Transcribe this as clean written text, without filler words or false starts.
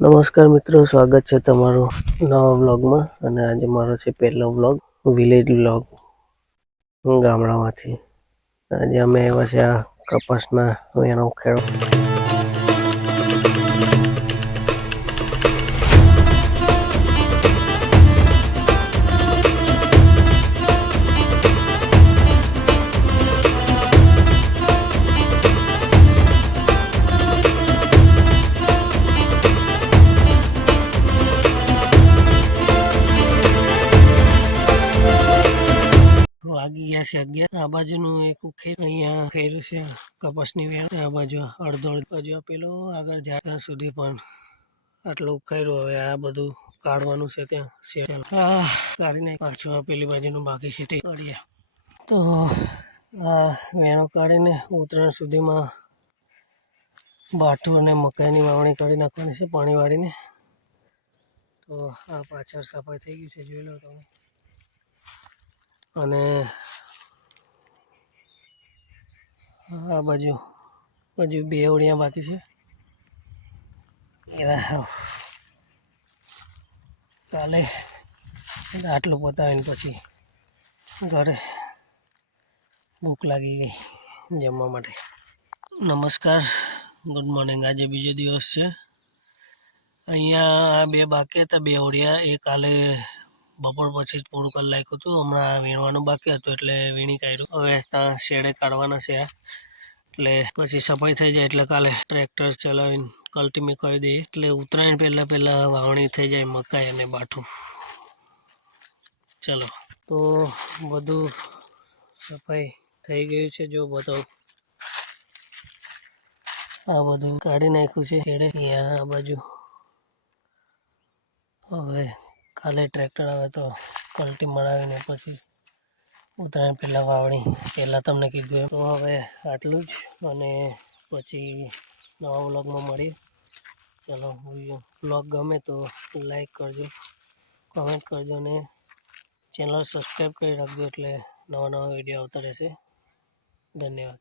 નમસ્કાર મિત્રો, સ્વાગત છે તમારું નવા વ્લોગમાં. અને આજે મારો છે પહેલો વ્લોગ, વિલેજ વ્લોગ ગામડામાંથી. આજે અમે આવ્યા છે આ કપાસના વેણો ખેડવા. વાગી ગયા છે 11. આ બાજુનું એક અહીંયા ખેરું છે કપાસની વેણ. આ બાજુ અડધો બાજુ પેલો આગળ જાય ત્યાં સુધી પણ આટલું ઉખાયરું. હવે આ બધું કાઢવાનું છે ત્યાં શેડ કાઢીને પાછું પેલી બાજુનું બાકી છે તે કાઢીએ. તો આ વેણો કાઢીને ઉત્તરાયણ સુધીમાં બાઠું અને મકાઈની વાવણી કરી નાખવાની છે પાણી વાળીને. તો આ પાછળ સફાઈ થઈ ગઈ છે, જોઈ લો તમે. અને આ બાજુ બે ઓળિયા બાકી છે. કાલે આટલું પતાવીને પછી ઘરે ભૂખ લાગી ગઈ જમવા માટે. નમસ્કાર, ગુડ મોર્નિંગ. આજે બીજો દિવસ છે. અહીંયા આ બે બાકી હતા, બે ઓળિયા. એ કાલે બપોર પછી પૂરું કરી નાખ્યું હતું. હમણાં વીણવાનું બાકી હતું એટલે વીણી કાઢ્યું. હવે ત્યાં શેડે કાઢવાના છે એટલે પછી સફાઈ થઈ જાય એટલે કાલે ટ્રેક્ટર ચલાવીને કલ્ટીમે કરી દઈએ એટલે ઉત્તરાયણ પહેલા વાવણી થઈ જાય મકાઈ અને બાઠું. ચલો, તો બધું સફાઈ થઈ ગયું છે. જો બતાવું, આ બધું કાઢી નાખ્યું છે શેડે. અહીંયા આ બાજુ હવે કાલે ટ્રેક્ટર આવે તો કલ્ટી મરાવીને પછી ઉત્તરાયણ પહેલાં વાવણી પહેલાં તમને કીધું એમ. તો હવે આટલું જ, અને પછી નવા વ્લોગમાં મળીએ. ચલો, વ્લોગ ગમે તો લાઈક કરજો, કમેન્ટ કરજો અને ચેનલ સબસ્ક્રાઈબ કરી રાખજો એટલે નવા વિડીયો આવતા રહેશે. ધન્યવાદ.